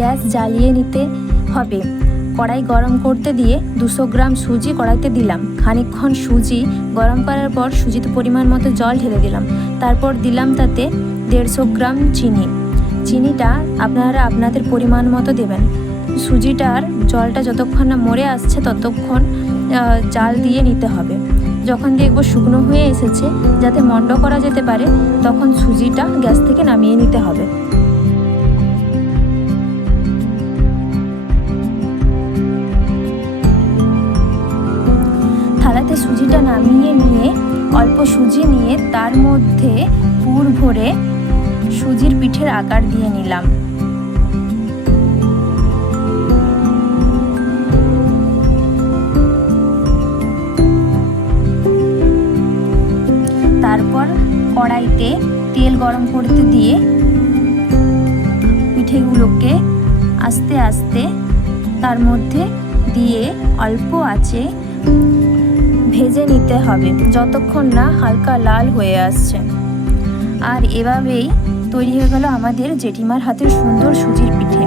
Gas জ্বালিয়ে নিতে হবে। কড়াই গরম করতে দিয়ে 200 গ্রাম সুজি কড়াইতে দিলাম। খানিকক্ষণ সুজি গরম করার পর সুজিতে পরিমাণ মতো জল ঢেলে দিলাম। তারপর দিলাম তাতে 150 গ্রাম চিনি। চিনিটা আপনারা আপনাদের পরিমাণ মতো দেবেন। সুজিটার জলটা যতক্ষণ না মরে আসছে ততক্ষণ জাল দিয়ে নিতে হবে। যখন দেখব শুকনো হয়ে এসেছে, যাতে মন্ড করা যেতে পারে, তখন সুজিটা গ্যাস থেকে নামিয়ে নিতে হবে। থালাতে সুজিটা নামিয়ে নিয়ে অল্প সুজি নিয়ে তার মধ্যে পুর ভরে সুজির পিঠের আকার দিয়ে নিলাম। তারপর কড়াইতে তেল গরম করতে দিয়ে পিঠেগুলোকে আস্তে আস্তে তার মধ্যে দিয়ে অল্প আঁচে ভেজে নিতে হবে যতক্ষণ না হালকা লাল হয়ে আসছে। আর এভাবেই তৈরি হয়ে গেল আমাদের জেঠিমার হাতের সুন্দর সুজির পিঠে।